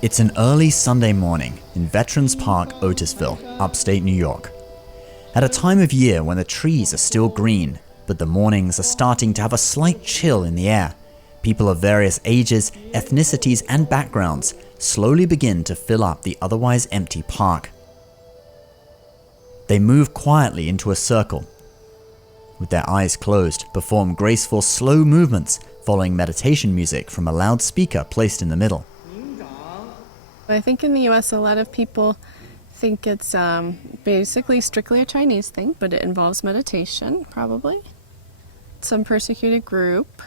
It's an early Sunday morning in Veterans Park, Otisville, upstate New York. At a time of year when the trees are still green, but the mornings are starting to have a slight chill in the air, people of various ages, ethnicities, and backgrounds slowly begin to fill up the otherwise empty park. They move quietly into a circle. With their eyes closed, perform graceful, slow movements following meditation music from a loudspeaker placed in the middle. I think in the US a lot of people think it's basically strictly a Chinese thing, but it involves meditation, probably. Some persecuted group,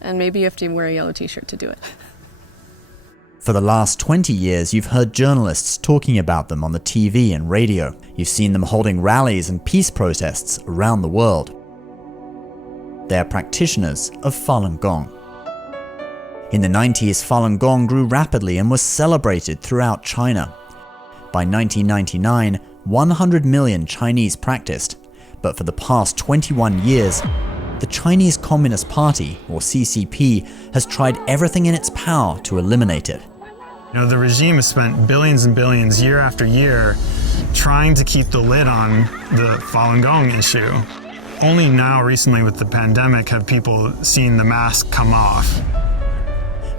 and maybe you have to wear a yellow t-shirt to do it. For the last 20 years, you've heard journalists talking about them on the TV and radio. You've seen them holding rallies and peace protests around the world. They are practitioners of Falun Gong. In the 90s, Falun Gong grew rapidly and was celebrated throughout China. By 1999, 100 million Chinese practiced, but for the past 21 years, the Chinese Communist Party, or CCP, has tried everything in its power to eliminate it. You know, the regime has spent billions and billions year after year trying to keep the lid on the Falun Gong issue. Only now, recently with the pandemic, have people seen the mask come off.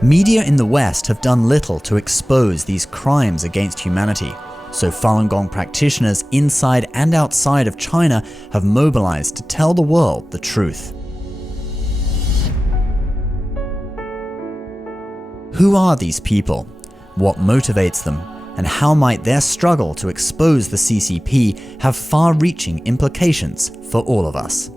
Media in the West have done little to expose these crimes against humanity, so Falun Gong practitioners inside and outside of China have mobilized to tell the world the truth. Who are these people? What motivates them? And how might their struggle to expose the CCP have far-reaching implications for all of us?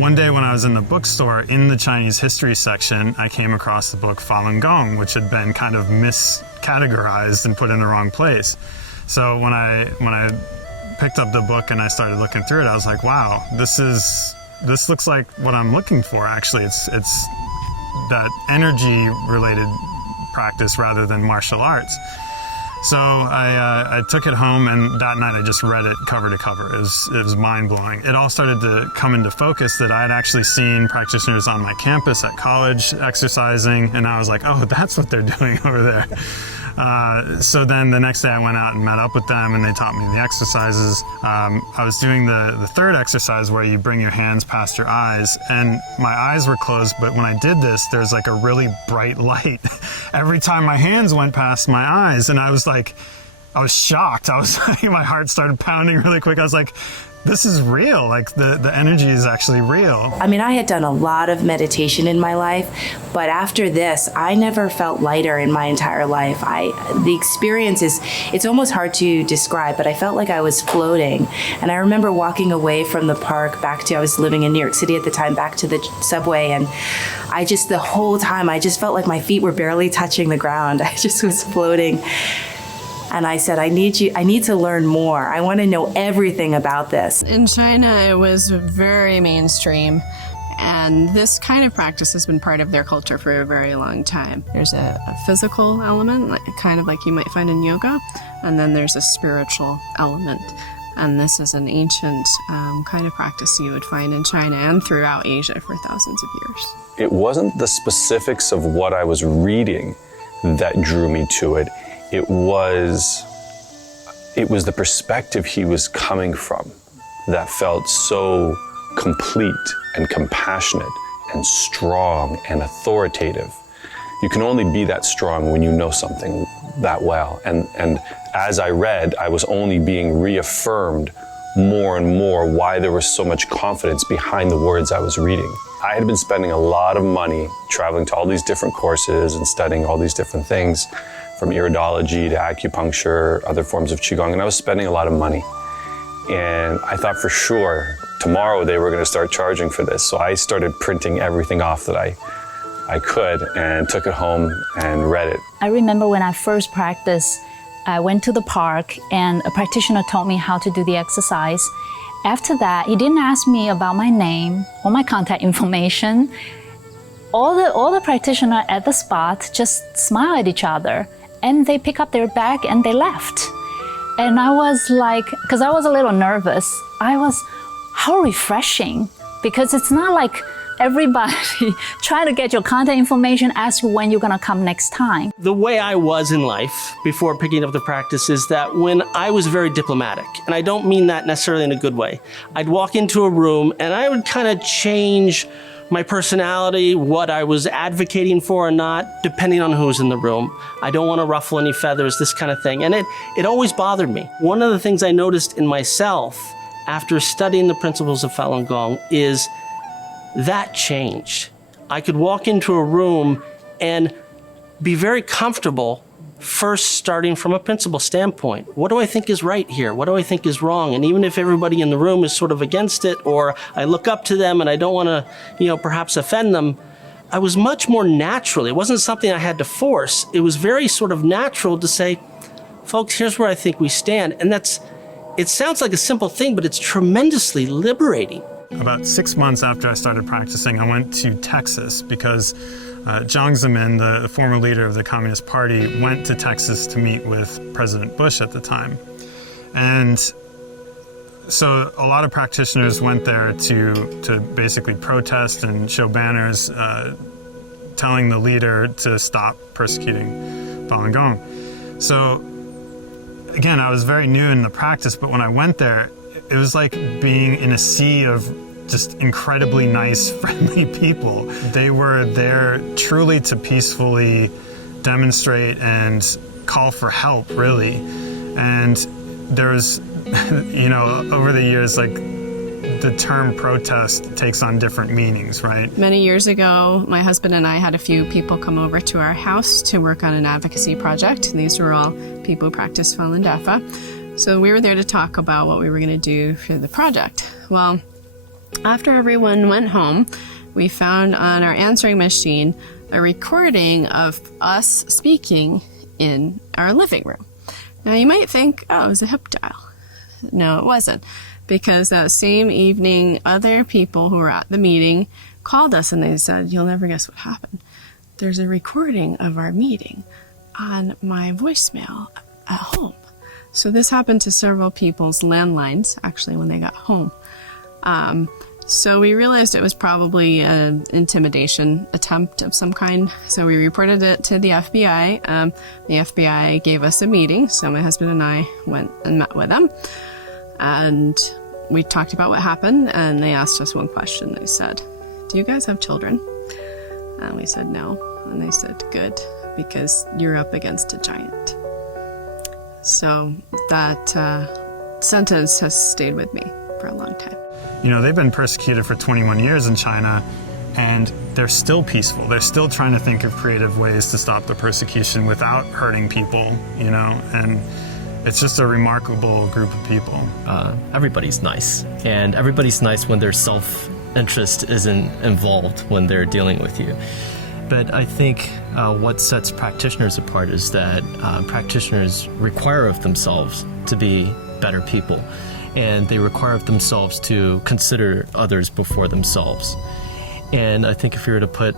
One day when I was in the bookstore, in the Chinese history section, I came across the book Falun Gong, which had been kind of miscategorized and put in the wrong place. So when I picked up the book and I started looking through it, I was like, wow, this looks like what I'm looking for, actually. It's that energy-related practice rather than martial arts. So I took it home, and that night I just read it cover to cover. It was mind-blowing. It all started to come into focus that I had actually seen practitioners on my campus at college exercising, and I was like, oh, that's what they're doing over there. So then the next day I went out and met up with them, and they taught me the exercises. I was doing the third exercise where you bring your hands past your eyes, and my eyes were closed, but when I did this, there's like a really bright light every time my hands went past my eyes, and I was shocked. My heart started pounding really quick. I was like, this is real. Like the energy is actually real. I mean, I had done a lot of meditation in my life, but after this, I never felt lighter in my entire life. The experience it's almost hard to describe, but I felt like I was floating. And I remember walking away from the park I was living in New York City at the time, back to the subway, and the whole time, I just felt like my feet were barely touching the ground. I just was floating. And I said, I need to learn more. I want to know everything about this. In China, it was very mainstream, and this kind of practice has been part of their culture for a very long time. There's a physical element, kind of like you might find in yoga, and then there's a spiritual element. And this is an ancient kind of practice you would find in China and throughout Asia for thousands of years. It wasn't the specifics of what I was reading that drew me to it. It was the perspective he was coming from that felt so complete and compassionate and strong and authoritative. You can only be that strong when you know something that well. And as I read, I was only being reaffirmed more and more why there was so much confidence behind the words I was reading. I had been spending a lot of money traveling to all these different courses and studying all these different things, from iridology to acupuncture, other forms of Qigong, and I was spending a lot of money. And I thought for sure tomorrow they were going to start charging for this. So I started printing everything off that I could and took it home and read it. I remember when I first practiced, I went to the park and a practitioner taught me how to do the exercise. After that, he didn't ask me about my name or my contact information. all the practitioners at the spot just smile at each other, and they pick up their bag and they left. And I was like, because I was a little nervous, how refreshing, because it's not like everybody trying to get your contact information, ask you when you're going to come next time. The way I was in life before picking up the practice is that when I was very diplomatic, and I don't mean that necessarily in a good way, I'd walk into a room and I would kind of change my personality, what I was advocating for or not, depending on who's in the room. I don't want to ruffle any feathers, this kind of thing. And it always bothered me. One of the things I noticed in myself after studying the principles of Falun Gong is that changed. I could walk into a room and be very comfortable first starting from a principle standpoint. What do I think is right here? What do I think is wrong? And even if everybody in the room is sort of against it, or I look up to them and I don't want to, perhaps offend them, I was much more natural. It wasn't something I had to force. It was very sort of natural to say, folks, here's where I think we stand. And it sounds like a simple thing, but it's tremendously liberating. About 6 months after I started practicing, I went to Texas because Jiang Zemin, the former leader of the Communist Party, went to Texas to meet with President Bush at the time. And so a lot of practitioners went there to basically protest and show banners telling the leader to stop persecuting Falun Gong. So again, I was very new in the practice, but when I went there, it was like being in a sea of just incredibly nice, friendly people. They were there truly to peacefully demonstrate and call for help, really. And there's, over the years, like, the term protest takes on different meanings, right? Many years ago, my husband and I had a few people come over to our house to work on an advocacy project. And these were all people who practice Falun Dafa. So we were there to talk about what we were going to do for the project. Well, after everyone went home, we found on our answering machine a recording of us speaking in our living room. Now you might think, oh, it was a hip dial. No, it wasn't. Because that same evening, other people who were at the meeting called us and they said, you'll never guess what happened. There's a recording of our meeting on my voicemail at home. So this happened to several people's landlines, actually, when they got home. So we realized it was probably an intimidation attempt of some kind. So we reported it to the FBI. The FBI gave us a meeting. So my husband and I went and met with them. And we talked about what happened. And they asked us one question. They said, do you guys have children? And we said, no. And they said, good, because you're up against a giant. So that sentence has stayed with me for a long time. They've been persecuted for 21 years in China, and they're still peaceful. They're still trying to think of creative ways to stop the persecution without hurting people, and it's just a remarkable group of people. Everybody's nice, and everybody's nice when their self-interest isn't involved when they're dealing with you. But I think what sets practitioners apart is that practitioners require of themselves to be better people, and they require of themselves to consider others before themselves. And I think if you were to put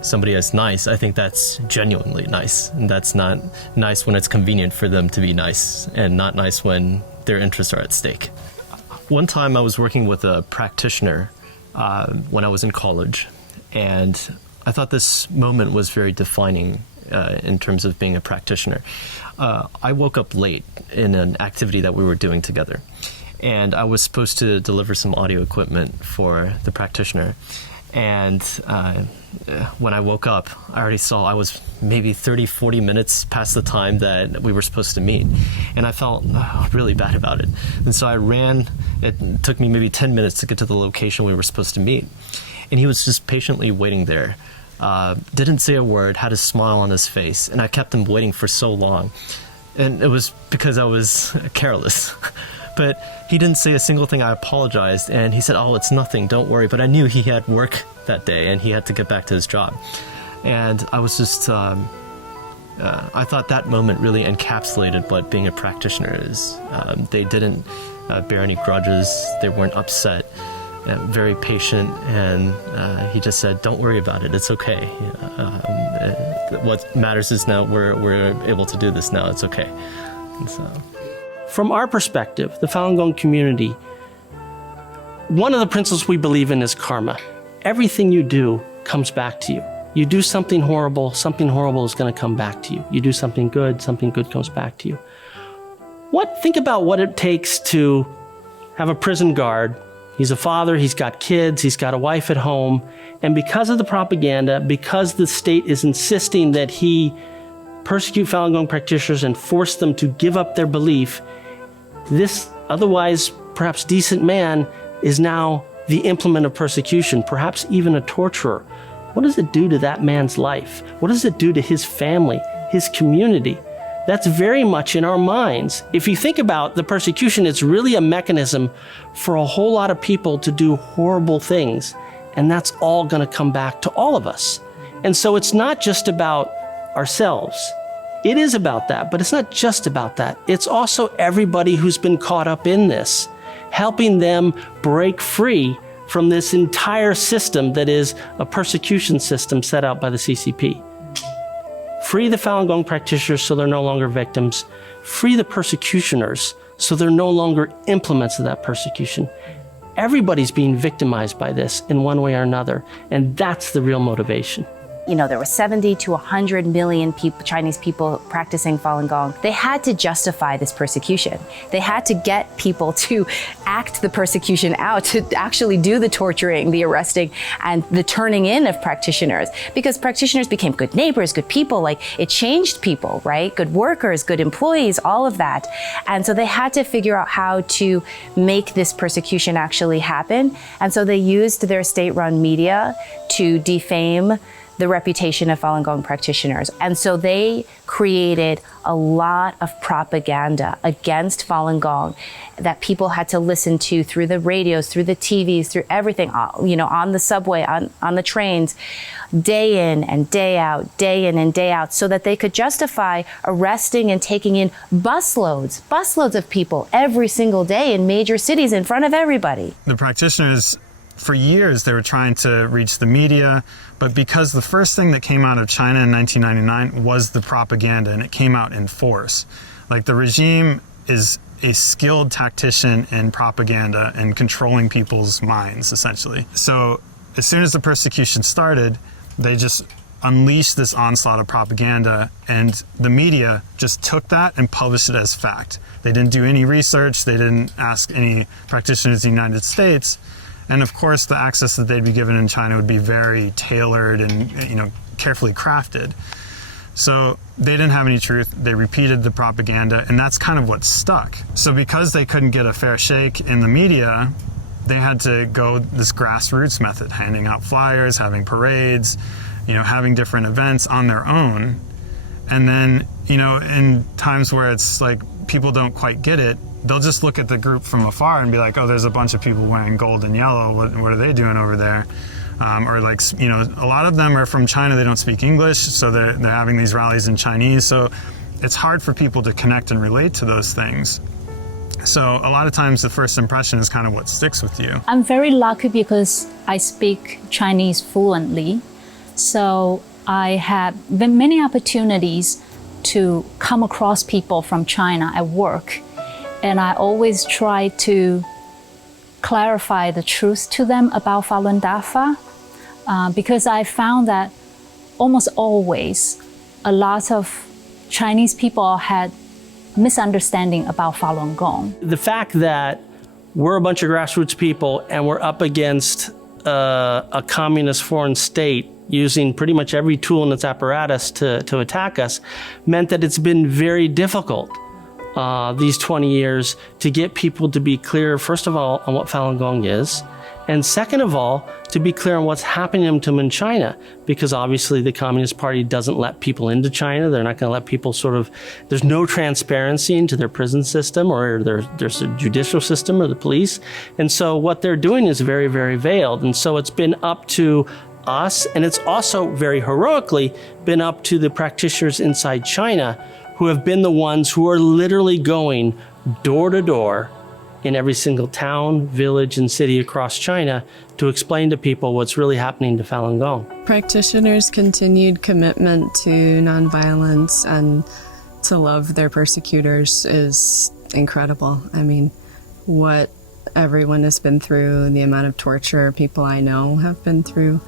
somebody as nice, I think that's genuinely nice, and that's not nice when it's convenient for them to be nice, and not nice when their interests are at stake. One time I was working with a practitioner when I was in college, and I thought this moment was very defining in terms of being a practitioner. I woke up late in an activity that we were doing together, and I was supposed to deliver some audio equipment for the practitioner. And when I woke up, I already saw I was maybe 30, 40 minutes past the time that we were supposed to meet. And I felt really bad about it. And so I ran. It took me maybe 10 minutes to get to the location we were supposed to meet. And he was just patiently waiting there. Didn't say a word, had a smile on his face. And I kept him waiting for so long. And it was because I was careless. But he didn't say a single thing. I apologized, and he said, oh, it's nothing, don't worry. But I knew he had work that day, and he had to get back to his job. And I was just, I thought that moment really encapsulated what being a practitioner is. They didn't bear any grudges. They weren't upset. very patient, and he just said, "Don't worry about it. It's okay. What matters is now we're able to do this now. It's okay." And so, from our perspective, the Falun Gong community, one of the principles we believe in is karma. Everything you do comes back to you. You do something horrible is going to come back to you. You do something good comes back to you. Think about what it takes to have a prison guard. He's a father, he's got kids, he's got a wife at home, and because of the propaganda, because the state is insisting that he persecute Falun Gong practitioners and force them to give up their belief, this otherwise perhaps decent man is now the implement of persecution, perhaps even a torturer. What does it do to that man's life? What does it do to his family, his community? That's very much in our minds. If you think about the persecution, it's really a mechanism for a whole lot of people to do horrible things, and that's all going to come back to all of us. And so it's not just about ourselves. It is about that, but it's not just about that. It's also everybody who's been caught up in this, helping them break free from this entire system that is a persecution system set out by the CCP. Free the Falun Gong practitioners so they're no longer victims. Free the persecutioners so they're no longer implements of that persecution. Everybody's being victimized by this in one way or another, and that's the real motivation. There were 70 to 100 million people, Chinese people practicing Falun Gong. They had to justify this persecution. They had to get people to act the persecution out, to actually do the torturing, the arresting, and the turning in of practitioners. Because practitioners became good neighbors, good people, it changed people, right? Good workers, good employees, all of that. And so they had to figure out how to make this persecution actually happen. And so they used their state-run media to defame the reputation of Falun Gong practitioners. And so they created a lot of propaganda against Falun Gong that people had to listen to through the radios, through the TVs, through everything, on the subway, on the trains, day in and day out, so that they could justify arresting and taking in busloads of people every single day in major cities in front of everybody. The practitioners, for years, they were trying to reach the media, but because the first thing that came out of China in 1999 was the propaganda, and it came out in force. The regime is a skilled tactician in propaganda and controlling people's minds, essentially. So as soon as the persecution started, they just unleashed this onslaught of propaganda, and the media just took that and published it as fact. They didn't do any research, they didn't ask any practitioners in the United States. And of course, the access that they'd be given in China would be very tailored and, carefully crafted. So they didn't have any truth. They repeated the propaganda, and that's kind of what stuck. So because they couldn't get a fair shake in the media, they had to go this grassroots method, handing out flyers, having parades, having different events on their own. And then, in times where it's people don't quite get it, they'll just look at the group from afar and be like, oh, there's a bunch of people wearing gold and yellow. What are they doing over there? Or a lot of them are from China. They don't speak English, so they're having these rallies in Chinese. So it's hard for people to connect and relate to those things. So a lot of times the first impression is kind of what sticks with you. I'm very lucky because I speak Chinese fluently. So I have been many opportunities to come across people from China at work. And I always try to clarify the truth to them about Falun Dafa, because I found that almost always a lot of Chinese people had misunderstanding about Falun Gong. The fact that we're a bunch of grassroots people and we're up against a communist foreign state using pretty much every tool in its apparatus to attack us meant that it's been very difficult these 20 years to get people to be clear, first of all, on what Falun Gong is, and second of all, to be clear on what's happening to them in China, because obviously the Communist Party doesn't let people into China. They're not going to let people there's no transparency into their prison system or there's a judicial system or the police. And so what they're doing is very, very veiled. And so it's been up to us, and it's also very heroically been up to the practitioners inside China who have been the ones who are literally going door to door in every single town, village, and city across China to explain to people what's really happening to Falun Gong. Practitioners' continued commitment to nonviolence and to love their persecutors is incredible. I mean, what everyone has been through, the amount of torture people I know have been through.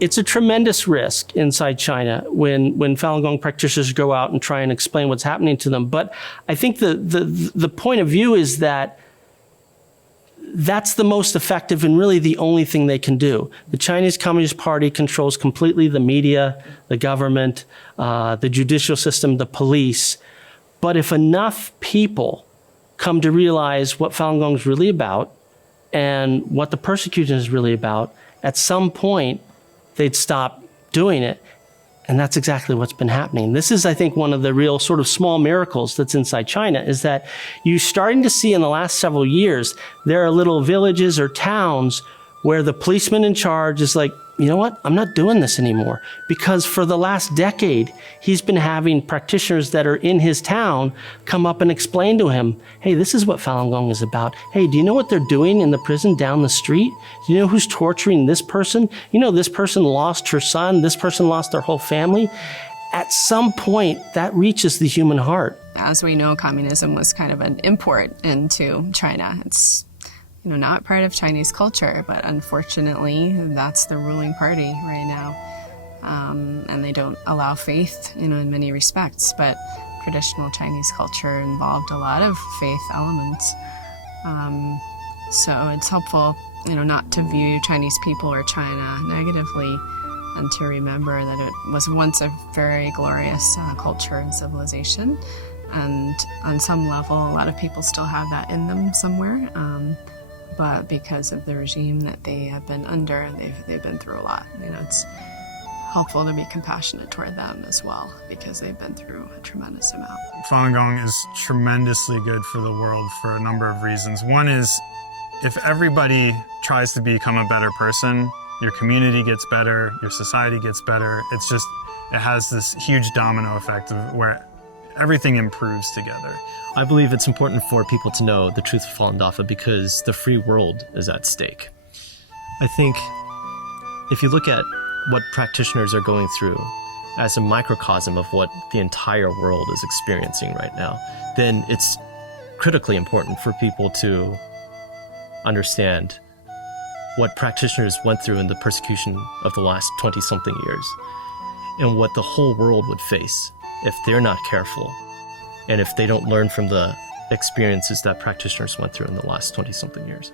It's a tremendous risk inside China when Falun Gong practitioners go out and try and explain what's happening to them. But I think the point of view is that that's the most effective and really the only thing they can do. The Chinese Communist Party controls completely the media, the government, the judicial system, the police. But if enough people come to realize what Falun Gong is really about and what the persecution is really about, at some point, they'd stop doing it. And that's exactly what's been happening. This is, I think, one of the real sort of small miracles that's inside China, is that you're starting to see in the last several years, there are little villages or towns where the policeman in charge is like, you know what, I'm not doing this anymore. Because for the last decade, he's been having practitioners that are in his town come up and explain to him, hey, this is what Falun Gong is about. Hey, do you know what they're doing in the prison down the street? Do you know who's torturing this person? You know, this person lost her son, this person lost their whole family. At some point, that reaches the human heart. As we know, communism was kind of an import into China. It's not part of Chinese culture, but unfortunately, that's the ruling party right now. And they don't allow faith, in many respects, but traditional Chinese culture involved a lot of faith elements. So it's helpful, not to view Chinese people or China negatively, and to remember that it was once a very glorious culture and civilization. And on some level, a lot of people still have that in them somewhere. But because of the regime that they have been under, they've been through a lot. It's helpful to be compassionate toward them as well, because they've been through a tremendous amount. Falun Gong is tremendously good for the world for a number of reasons. One is, if everybody tries to become a better person, your community gets better, your society gets better. It has this huge domino effect of where everything improves together. I believe it's important for people to know the truth of Falun Dafa because the free world is at stake. I think if you look at what practitioners are going through as a microcosm of what the entire world is experiencing right now, then it's critically important for people to understand what practitioners went through in the persecution of the last 20-something years and what the whole world would face if they're not careful and if they don't learn from the experiences that practitioners went through in the last 20-something years.